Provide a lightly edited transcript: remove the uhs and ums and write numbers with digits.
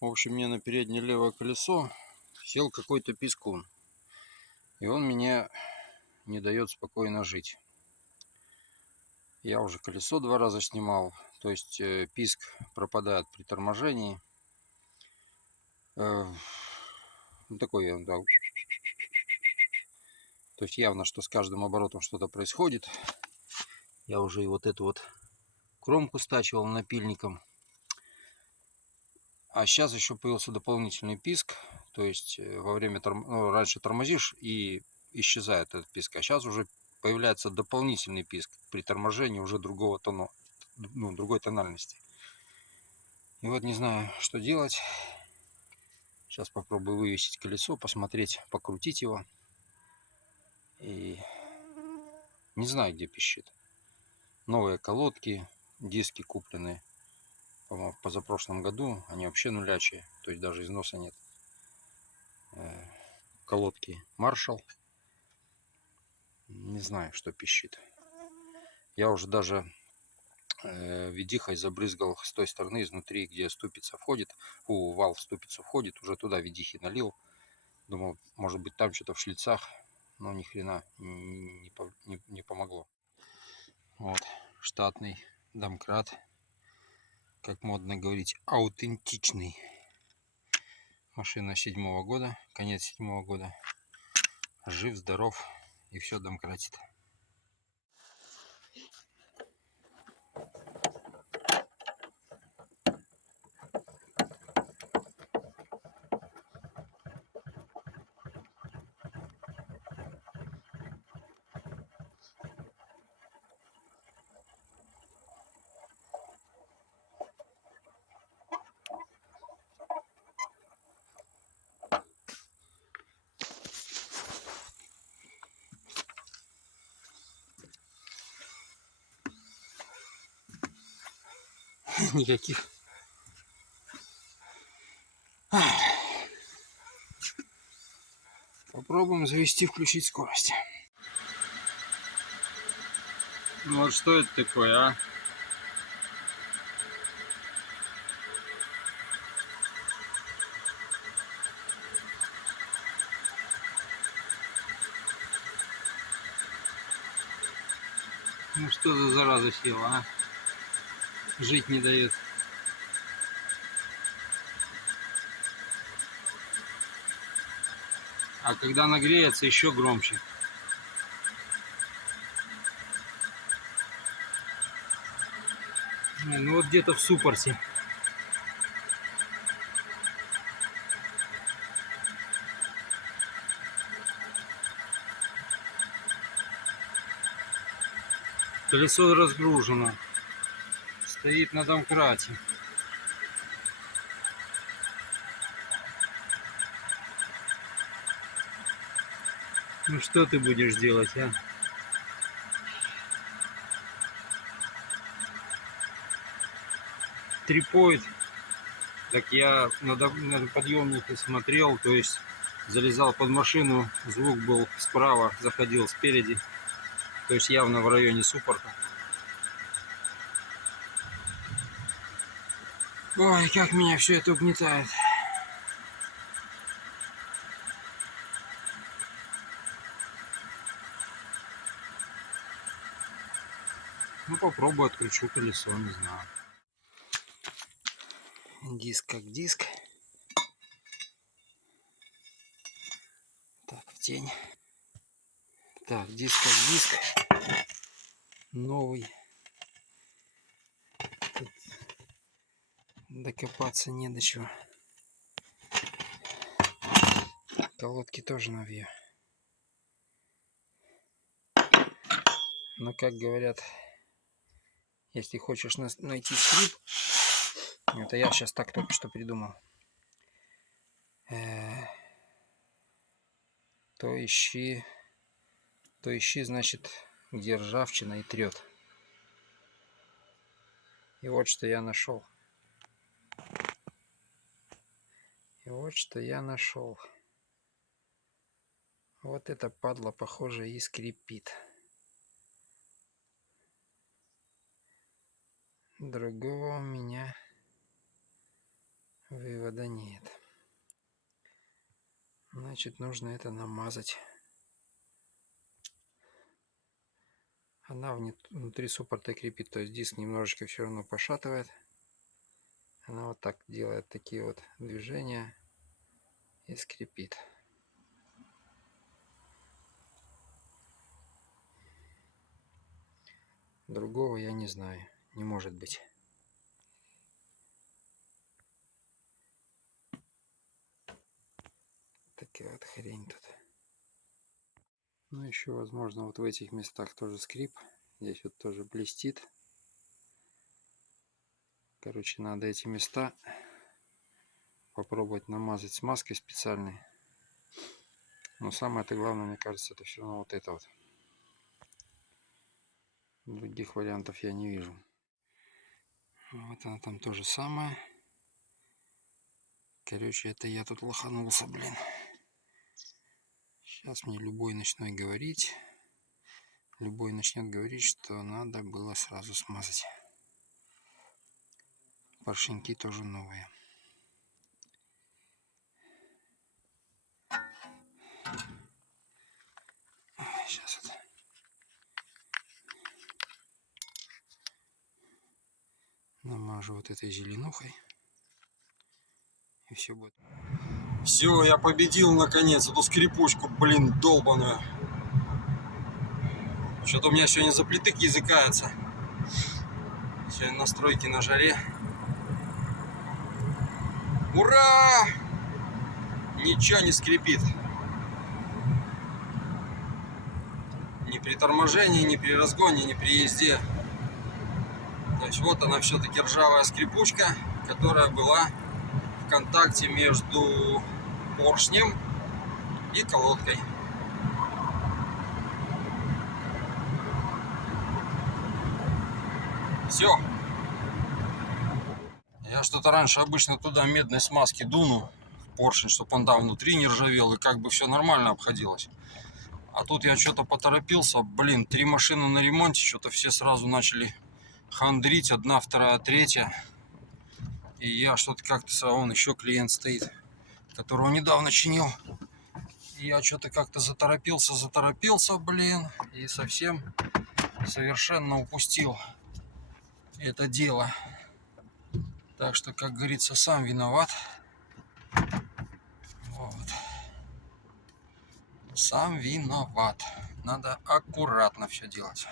В общем, мне на переднее левое колесо сел какой-то пискун. И он мне не дает спокойно жить. Я уже колесо 2 раза снимал. То есть писк пропадает при торможении. Ну, такой он, да. То есть явно, что с каждым оборотом что-то происходит. Я уже и вот эту вот кромку стачивал напильником. А сейчас еще появился дополнительный писк. То есть во время раньше тормозишь и исчезает этот писк. А сейчас уже появляется дополнительный писк при торможении уже другого другой тональности. И вот не знаю, что делать. Сейчас попробую вывесить колесо, посмотреть, покрутить его. И не знаю, где пищит. Новые колодки, диски купленные, по-моему, в позапрошлом году. Они вообще нулячие, то есть даже износа нет. Колодки Marshall. Не знаю, что пищит. Я уже даже видихой забрызгал с той стороны, изнутри, где ступица входит. Вал в ступицу входит. Уже туда видихи налил. Думал, может быть, там что-то в шлицах. Но ни хрена не помогло. Вот, штатный домкрат. Как модно говорить, аутентичный. Машина 7-го года, конец 7-го года. Жив, здоров и все домкратит. Никаких. Попробуем завести, включить скорость. Ну вот что это такое, а? Ну что за зараза села, а? Жить не дает. А когда нагреется, еще громче. Ну вот где-то в суппорте. Колесо разгружено. Стоит на домкрате. Ну что ты будешь делать, а? Трипоид. Так я на подъемнике смотрел, то есть залезал под машину, звук был справа, заходил спереди, то есть явно в районе суппорта. Ой, как меня все это угнетает. Ну попробую, откручу колесо, не знаю. Диск как диск. Так, в тень. Так, диск как диск. Новый. Тут докопаться не до чего. Колодки тоже новые. Но, как говорят, если хочешь найти скрип, это я сейчас так только что придумал, то ищи, значит, где ржавчина и трет. И вот что я нашел. Вот эта падла, похоже, и скрипит. Другого у меня Вывода нет. Значит, нужно это намазать. Она внутри суппорта крепит, то есть диск немножечко все равно пошатывает. Она вот так делает такие вот движения и скрипит. Другого я не знаю, не может быть. Такая вот хрень тут. Ну еще возможно вот в этих местах тоже скрип. Здесь вот тоже блестит. Короче, надо эти места попробовать намазать смазкой специальной. Но самое-то главное, мне кажется, это все равно вот это вот. Других вариантов я не вижу. Вот она там то же самое. Короче, это я тут лоханулся, блин. Сейчас мне любой начнет говорить, что надо было сразу смазать. Поршеньки тоже новые. Сейчас вот намажу вот этой зеленухой, и все будет. Все, я победил наконец эту скрипучку, блин, долбаную. Что-то у меня сегодня заплетык языкается. Сегодня настройки на жаре. Ура! Ничего не скрипит. Ни при торможении, ни при разгоне, ни при езде. То есть вот она все-таки ржавая скрипучка, которая была в контакте между поршнем и колодкой. Все. Я что-то раньше обычно туда медной смазки дуну в поршень, чтобы он там внутри не ржавел, и как бы все нормально обходилось. А тут я что-то поторопился, блин, 3 машины на ремонте, что-то все сразу начали хандрить, одна, вторая, третья. И я что-то как-то, вон еще клиент стоит, которого недавно чинил. И я что-то как-то заторопился, блин, и совершенно упустил это дело. Так что, как говорится, сам виноват. Вот. Сам виноват. Надо аккуратно все делать.